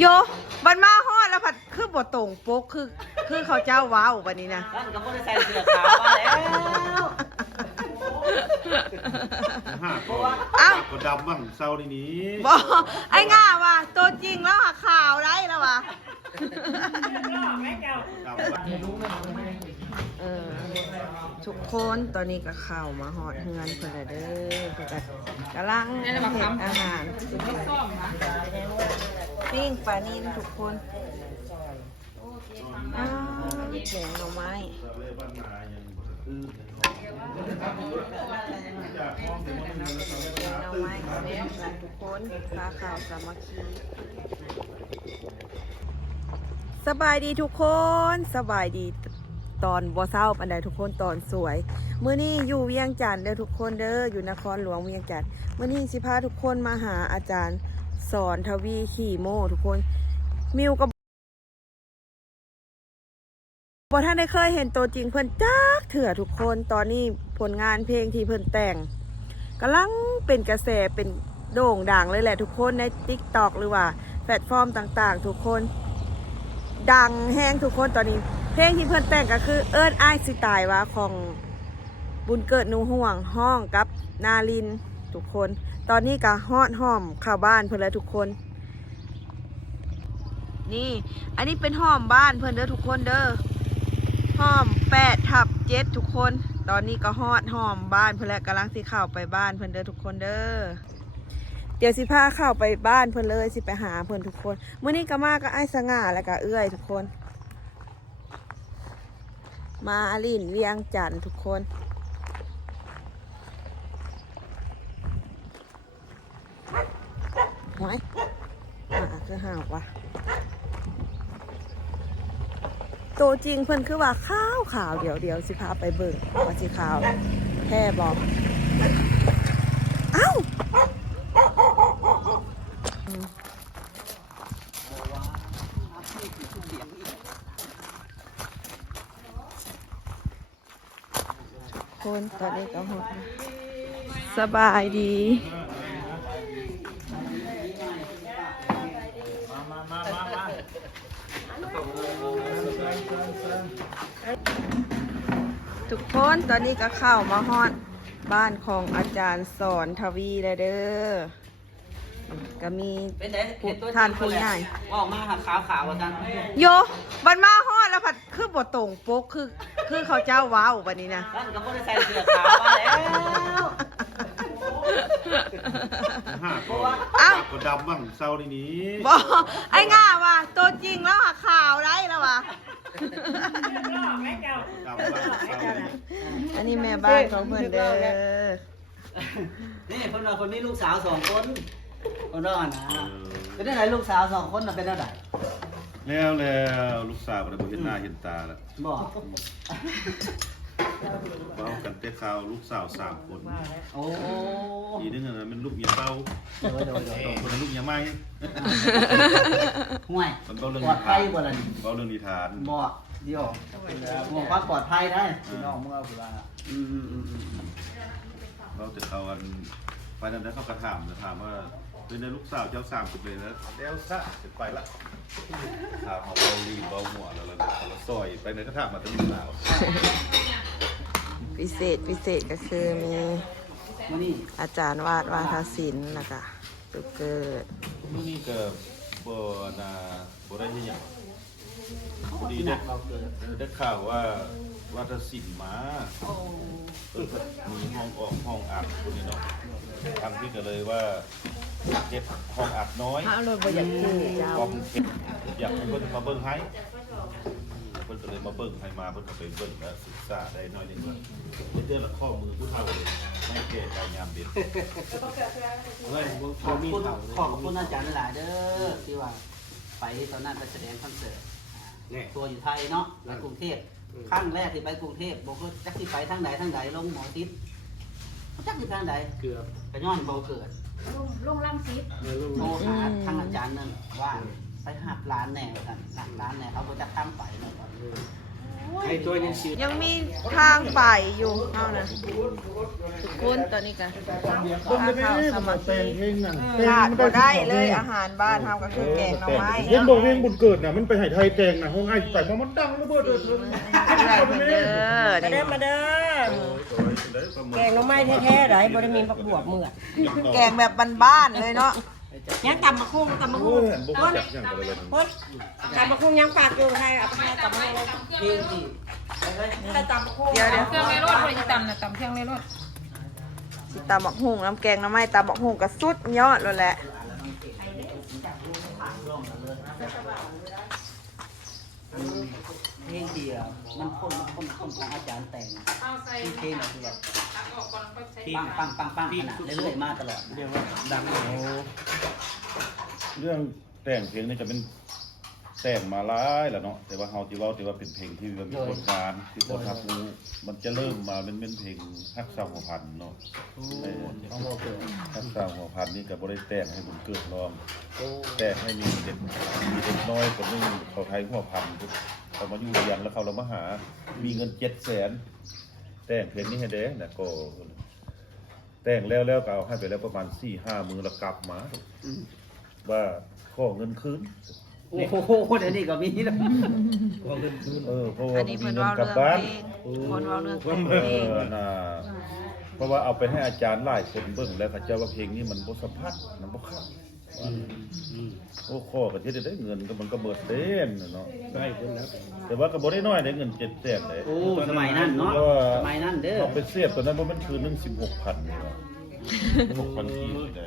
โยบันมาฮอดแล้วผัดคือบทตรงปกคือเขาเจ้าว้าววันนี้นะนั่นก็ไม่ได้ใส่เสื้อขาวมาแล้วอ้าวก็ดำบ้างเศร้าในนี้บอกไอ้ง่าว่ะตัวจริงแล้วอะข่าวได้แล้วว่ะทุกคนตอนนี้ก็ข่าวมาหอดเฮือนเพื่อนเด้อเพื่อนกำลังเฮ็ดอาหารปิ้งปลานิ่มทุกคนแกงหน่อไม้เอาไม้กันทุกคนปลาขาวสามัคคีสบายดีทุกคนสบายดีตอนบ่เศร้าปันใดทุกคนตอนสวยมื้อนี้อยู่เวียงจันทน์เด้อทุกคนเด้ออยู่นครหลวงเวียงจันทน์มื้อนี้สิพาทุกคนมาหาอาจารย์สอนทวีขี่โม่ทุกคนมิวกับบ่ท่านได้เคยเห็นตัวจริงเพิ่นจักเถื่อทุกคนตอนนี้ผลงานเพลงที่เพิ่นแต่งกำลังเป็นกระแสเป็นโด่งดังเลยแหละทุกคนใน TikTok หรือว่าแพลตฟอร์มต่างๆทุกคนดังแห้งทุกคนตอนนี้เพลงที่เพิ่นแต่งก็คือเอิ้นอ้ายสิตายว่าของบุญเกิดหนูห่วงห้องกับนาลินทุกคนตอนนี้ก็ฮอดห้อมเข้าบ้านเพิ่นแล้วทุกคนนี่อันนี้เป็นห้อมบ้านเพิ่นเด้อทุกคนเด้อห้อม8/7ทุกคนตอนนี้ก็ฮอดห้อมบ้านเพิ่นแล้วกำลังสิเข้าไปบ้านเพิ่นเด้อทุกคนเด้อเดี๋ยวสิพาเข้าไปบ้านเพิ่นเลยสิไปหาเพิ่นทุกคนมื้อนี้ก็มากับไอ้สง่าแล้วก็เอื้อยทุกคนมาลินเวียงจันทน์ทุกคนไว้คือห่าววะโตจริงเพิ่นคือว่าขาวเดี๋ยวสิพาไปเบิ่งว่าสิขาวแค่บอกเอ้าคนตอนนี้ก็หดสบายดีทุกคนตอนนี้ก็เข้ามาฮอดบ้านของอาจารย์สอนทวีเลยเด้อก็มีท่านผู้ใหญ่ออกมาขาวๆว่าจังโยบันมาฮอดแล้วผัดคือบทตรงปกคือเขาเจ้าว้าววันนี้นะนั่นก็ไม่ได้ใส่เสื้อขาวมาแล้วอ้าวก็ดำบ้างเศร้าในนี้บอกไอ้ง่าว่ะตัวจริงแล้วอะข่าวได้แล้วว่ะอันนี้แม่บ้านของเพื่อนเด้อนี่คนนี้ลูกสาว2 คนคนนอนนะเป็นได้ไหนลูกสาว2 คนน่ะเป็นได้ไหนแล้วลูกสาวก็ได้บ่เห็นหน้าเห็นตาแล้วบอกว่ากันแต่ข่าวลูกสาว3 คนโอ้อีนึงน่ะมันลูกเมียเป้าคนลูกเมียใหม่ห่วยมันเว้าเรื่องปลอดภัยบ่ล่ะนี่เว้าเรื่องนิทานบอกเดี๋ยวบอกความปลอดภัยได้พี่น้องมึงเอาพุ่นล่ะเราจะเอาอันไปนั้นเขาก็ถามว่าเป็นลูกสาวเจ้า30เลยนะแล้วซะจะไปละถามเอาเบาลีเบาหัวแล้วซอยไปนั้นก็ถามมาตั้งแต่แล้วพิเศษก็คือมีอาจารย์วาทศิลป์แล้วก็ตุกเกิดนี่ก็บ่ได้ที่อย่างดีได้ข่าวว่าวาทศิลป์มามีห้องออกห้องอัดคนนี้เนาะทางพี่ก็เลยว่าเก็บห้องอัดน้อยอยากให้เพิ่นมาเบิ่งให้เพิ่นก็เลยมาเบิ่งให้มาเพิ่นก็ไปเบิ่งและศึกษาได้น้อยนึงเดือนละข้อมือผู้เฒ่าเลยไม่แก่กายยามเด็กขอบคุณอาจารย์หลายเด้อที่ว่าไปตอนนั้นไปแสดงคอนเสิร์ตตัวอยู่ไทยเนาะในกรุงเทพครั้งแรกที่ไปกรุงเทพบอกว่าจักที่ไปทางไหนลงหมอทิศจักที่ทางไหนเกือบกระย้อนเบาเกิดลงลังซิปโทรหาทางอาจารย์นั่นว่าไปหักร้านแหน่กันหักร้านแหน่เขาก็จะตั้งไปแล้วก็ ไอ้ตัวยังสิ ยังมีทางไปอยู่เอานะทุกคนตอนนี้กันทางเข้าสมัครขาดก็ได้เลยอาหารบ้านทำก็คือแกงหน่อไม้ เห็นบอกเพลงบุญเกิดน่ะมันไปให้ไทยแต่งน่ะห้องไอ้ใส่มามันดังระเบิดเลย เด้อ มาเด้อแกงหน่อไม้แท้ๆไหนบ่ได้มีผักบวบมือ แกงแบบบ้านๆเลยเนาะ ยังตำมะคุ้งตำมะ โอ้ คุ้ง ยบ่จักอย่างอะไรเลย พ้นตำมะคุ้งยังปากอยู่ให้เอาไปให้ตำมะคุ้ง เพลงที่ ให้ตำมะคุ้ง เดี๋ยว เครื่องในรถคนจะตำนะตำเครื่องในรถ สิตำบักหุ่งน้ำแกงหน้ำไม้ตำบักหุ่งก็สุดยอดเลยแหละ เพลงที่มันคนของอาจารย์แต่งที่เพลงคือแบบปังขนาดเรื่อยๆมาตลอด เรียกว่าดังโอ้ เรื่องแต่งเพลงนี่จะเป็นแต่งมาหลายแล้วเนาะแต่ว่าเฮาสิเว้าแต่ว่าเป็นเพลงที่มีผลงานที่คนฮักรู้มันจะเริ่มมาเป็นเพลงฮักษาหัวพันเนาะ ของบ่เกิด ฮักษาหัวพันนี่ก็บ่ได้แต่งให้บุญเกิดร้องแต่งให้มีเด็กน้อยคนหนึงเขาไทยหัวพันเขามาอยู่เรียนแล้วเขาเรามาหามีเงิน700,000แต่งเพลงนี้ให้เด้นะก็แต่งแล้วก็เอาให้ไปแล้วประมาณ 4-5 มื้อแล้วกลับมาว่าขอเงินคืน โอ้โหเดี๋ยวนี้ก็มีแล้ว ก็เงินคืน เพราะ อั ว่าน นี้ มี เพิ่น เงิน เว่าก ลั เรื่ บ อง บ้าน เพลงคนเว่าเรื่องแต่ง เอ เพลง อน่ะเพราะว่าเอาไปให้อาจารย์หลายคนเบิ่งแล้วเขาเจ้าว่าเพลงนี้มันบ่สัมผัสมันบ่เข้าโอ้ข้อก็สิได้เงินก็มันก็เบิดเต้นเนาะ ได้คนแล้ว แต่ว่าก็บ่ได้น้อยได้เงิน700,000เลย โอ้สมัยนั้นเนาะสมัยนั้นเด้อ เอาไปเสียบตัวนั้นมันคืนนึง 16,000นี่ว่า16,000กีบได้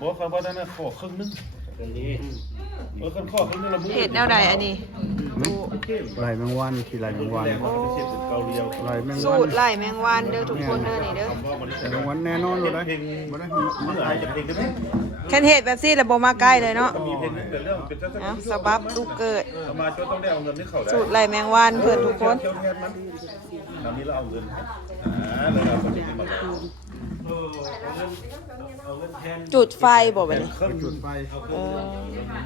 บ่คำว่านั้นน่ะขอครึ่งนึง ตรงนี้ คันขอครึ่งนึงละมื้อ เห็ดแนวใดอันนี้ ไหลแมงวันที่ไหลแมงวัน แล้วมันไปเสียบเป็นเกาเลียว ไหลแมง สู วัน ตรไล่แมงวันเด้อทุกคนเด้อนี่เด้อ แต่แมงวันแน่นอนเลยนะ เพลง บ่ได้ เมื่อไหร่จะเพลงกัน แค่เห็ดแบบซี่แล้วบ่มาใกล้เลยเนาะ มีเพลงนึงแต่เรื่องเป็นทัศน เอา คติ สบับลูกเกิด สมาชิกต้องได้เอาเงินให้เขาได้ สูตรไล่แมงวันเพื่อนทุกคน เที่ยวแทนมันตอนนี้เราเอาเงินแล้วเราก็จะขึ้นมาแล้ว เอาเงินแทน จุดไฟบ่บัดนี้ เครื่อง จุดไฟ เออ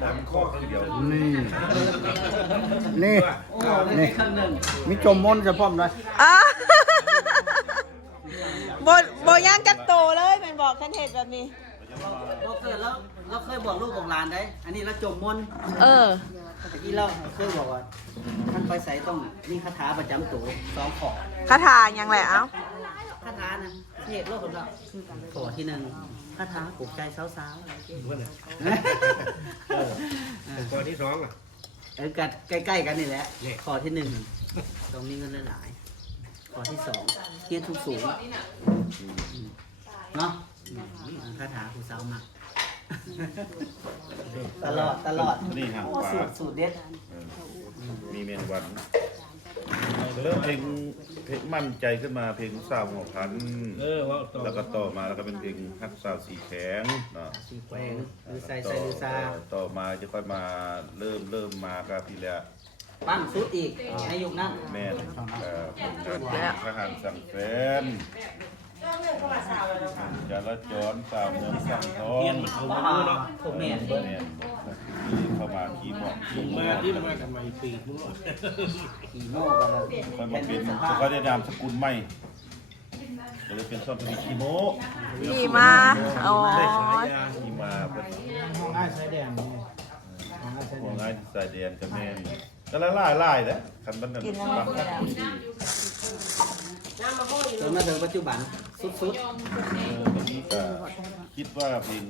ดังข้อเดียว นี่นี่ นี่ครึ่งนึง มีจมมนต์จะพร้อมเลย อ่ะ บ่ย่างจักโตเลยแม่นบอกคันเห็ดแบบนี้ บ่เกิดแล้วเราเคยบอกลูกบอกหลานได้อันนี้เราจมมนต์ เออ ตะกี้เราเคยบอกว่าท่านไปใส่ต้องมีคาถาประจำตัว2ข้อ คาถาหยังแหละเอ้า คาถานะเทศโลกของเราข้อที่1คาถาปลุกใจสาว ว่าเนี่ย ๆ ตัวที่สองอ่ะ กันใกล้ๆกันนี่แหละข้อที่1ต้องมีเงินหลายๆข้อที่2เรียนสูงๆเนาะคาถาผู้สาวมากตลอด นี่ห่างฟ้า สูตรเด็ด มีเมนวันเริ่มเพลงมั่นใจขึ้นมาเพลงสาวหัวพัน ว่าต่อ แล้วก็ต่อมาแล้วก็เป็นเพลงฮักสาวสีแข็งเนาะ สีแขวงหรือใส่หรือซา ต่อมาจะค่อยมาเริ่มมาก็พี่แล้ว ปั้งสุดอีกในยุคนั้น แม่นทหารสั่งแฟนจราจรสาวเมืองสั่งทอง เพี้ยนมันเอามือเนาะ ผมแม่นเบิ้ล แม่นเข้ามาขี่หมอก มึงมาที่มาทำไมปีกมึงหรอ ขี่โม่กันเลย ค่อยมาเป็นเขาได้นามสกุลใหม่ก็เลยเป็นซ่อนทวีคีโม ขี่มาอ๋อ ขี่มาเป็น ง่ายสายแดง หัวง่ายสายแดนกับแม่นก็ละลายนะคันบันนั้นบางคัน จนมาถึงปัจจุบันสุด ตอนนี้ก็คิดว่าเพลง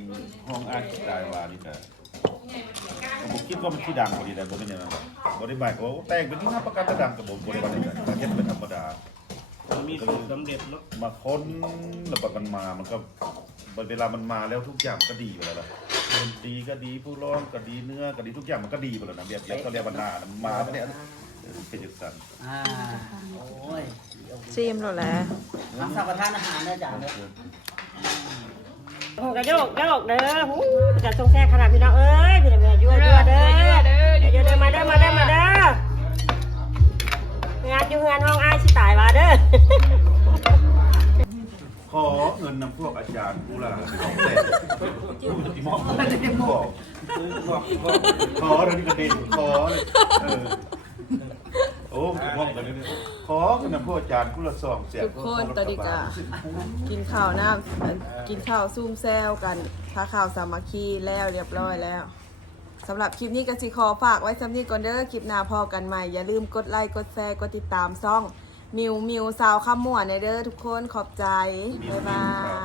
ห้องอาคิดได้ว่านี่ก็ผมคิดว่ามันที่ดังกว่านี้แต่ผมเป็นอย่างนั้นบริบายเขาแต่งเป็นที่น่าประกาศดังกับผมบริบายเนี่ยเก็บเป็นธรรมดา มีสูตรสำเร็จเนาะ มาค้นแล้วแบบมันมามันก็เวลามันมาแล้วทุกอย่างก็ดีไปแล้วล่ะดนตรีก็ดีผู้ร้องก็ดีเนื้อก็ดีทุกอย่างมันก็ดีไปแล้วนะแบบเขาเรียกบรรณามันมาเนี่ยเป็นจังซั่น โอ้ย ซีมแล้วแหละ รักษาประทานอาหารได้จ้ะเด้อ กระโยกเด้อหูจะทรงแค่ขนาดพี่น้องเอ้ยพี่น้องยั่วเด้อเด้อมาเด้องานอยู่งานห้องอ้ายสิตายว่าเด้อ ขอเงินนำพวกอาจารย์ผู้ล่ะ200,000ผู้จะมอบขอเรื่องนี้กระเด็นขอเลยข โอ้จะมองกันนี่ขอกันนะพ่ออาจารย์กุละซองแสบ ทุกคนตอนนี้ก็กินข้าวน้ำกินข้าวซุ่มแซวกันพาข้าวสามัคคีแล้วเรียบร้อยแล้วสำหรับคลิปนี้ก็สิขอฝากไว้สำนี้ก่อนเด้อคลิปหน้าพอกันใหม่อย่าลืมกดไลค์กดแชร์กดติดตามซ่องมิวสาวข้ามม่วนในเด้อทุกคนขอบใจบ๊ายบาย